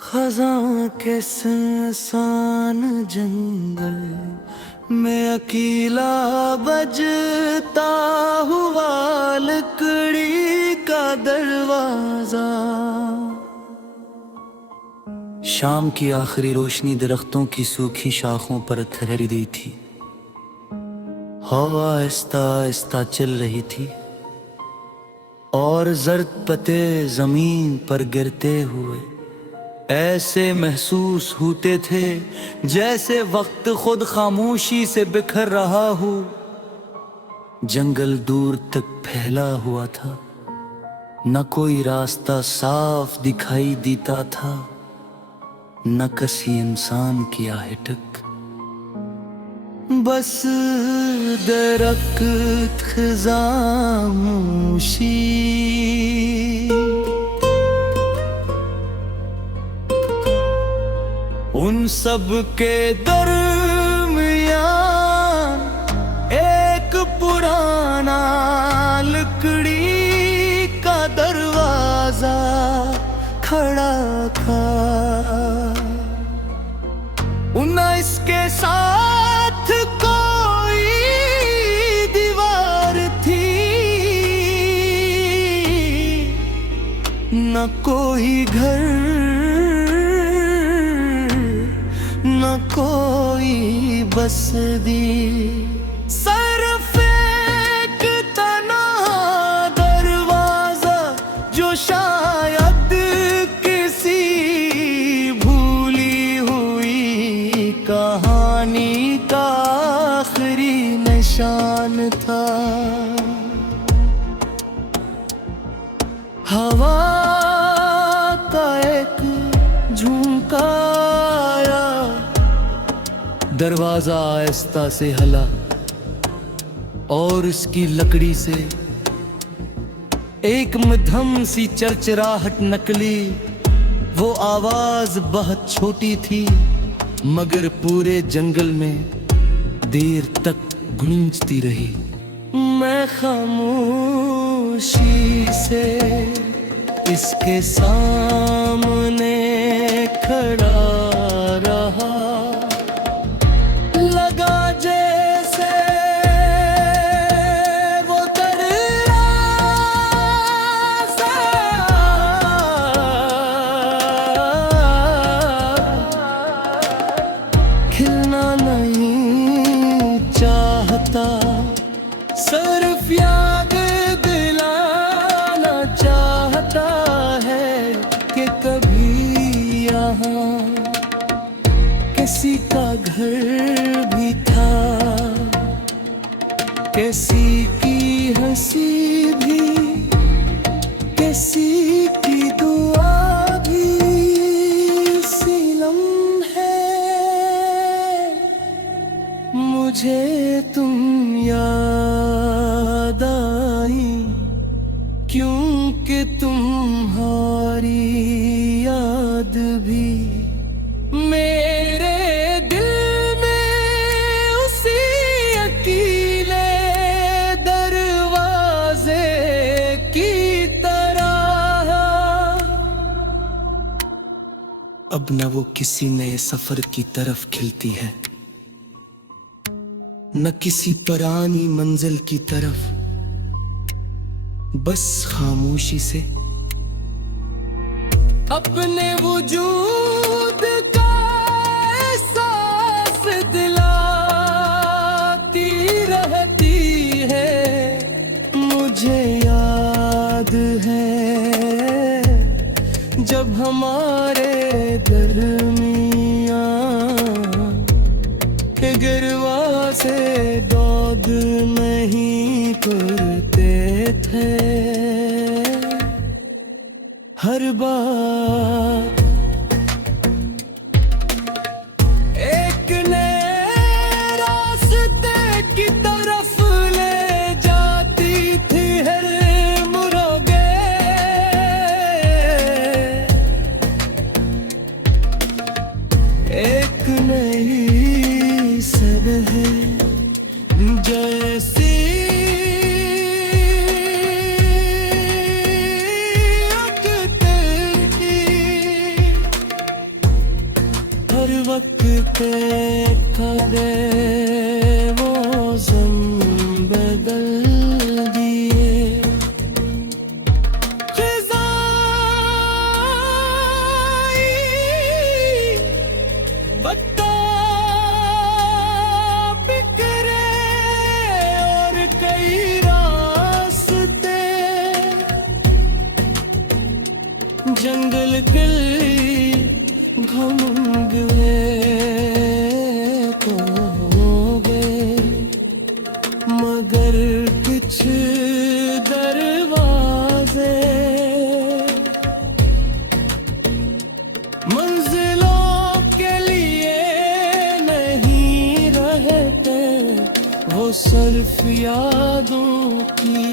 खज़ां के सुनसान जंगल में अकेला बजता हुआ लकड़ी का दरवाजा। शाम की आखिरी रोशनी दरख्तों की सूखी शाखों पर ठहरी गई थी। हवा आहिस्ता आहिस्ता चल रही थी और जर्द पत्ते जमीन पर गिरते हुए ऐसे महसूस होते थे जैसे वक्त खुद खामोशी से बिखर रहा हो। जंगल दूर तक फैला हुआ था, न कोई रास्ता साफ दिखाई देता था, न किसी इंसान की आहटक। बस दरख्त खामोशी, उन सब के दरमियान एक पुराना लकड़ी का दरवाजा खड़ा था। न इसके साथ कोई दीवार थी, न कोई घर, न कोई बसती। सिर्फ एक तन्हा दरवाजा जो शायद किसी भूली हुई कहानी का आखिरी निशान था। हवा का एक झोंका आया, दरवाजा आहिस्ता से हला और इसकी लकड़ी से एक मध्यम सी चरचराहट निकली। वो आवाज बहुत छोटी थी मगर पूरे जंगल में देर तक गूंजती रही। मैं खामोशी से इसके सामने खड़ा रहा, लगा जैसे वो दरवाज़ा खिलना नहीं चाहता, सिर्फ याद दिलाना चाहता है कि कभी यहाँ किसी का घर भी था, किसी की हंसी भी, किसी की दुआ भी। इसी लम्हे मुझे तुम याद आई, क्योंकि तुम्हारी याद भी मेरे दिल में उसी अकेले दरवाजे की तरह। अब न वो किसी नए सफर की तरफ खिलती है, न किसी पुरानी मंजिल की तरफ, बस खामोशी से अपने वजूद का एहसास दिलाती रहती है। मुझे याद है जब हमारे दरमियां गिरवा से दौद नहीं करते थे। हर बात एक नए रास्ते की तरफ ले जाती थी। हर मुरोगे एक नई सबह जैसी उठते गिल घुमंग तो हो गए, मगर कुछ दरवाजे मंजिलों के लिए नहीं रहते, वो सिर्फ यादों की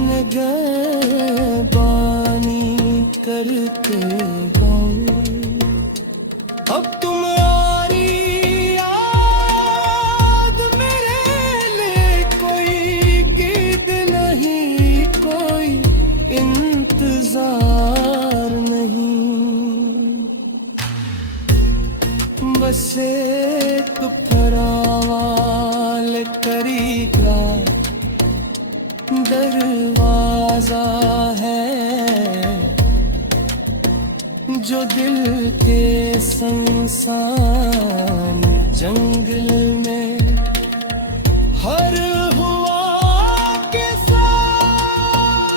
निगहबानी करते हैं। अब तुम्हारी याद मेरे लिए कोई गीत नहीं, कोई इंतजार नहीं, बस एक फरावाल करी का दरवाजा है, जो दिल के संसान जंगल में हर हुआ के साथ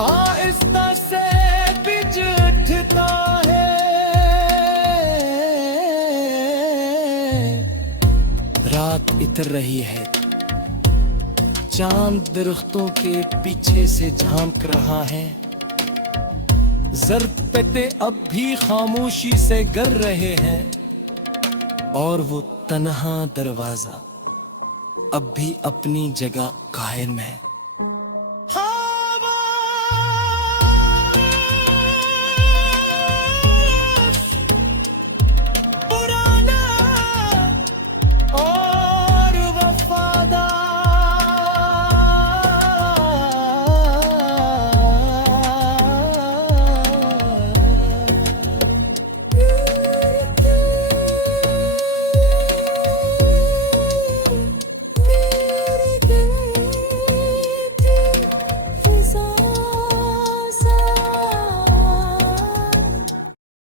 आहिस्ता से बिजठता है। रात इतर रही है, चांद दरख्तों के पीछे से झांक रहा है, जर्द पत्ते अब भी खामोशी से गर रहे हैं, और वो तन्हा दरवाजा अब भी अपनी जगह कायम है।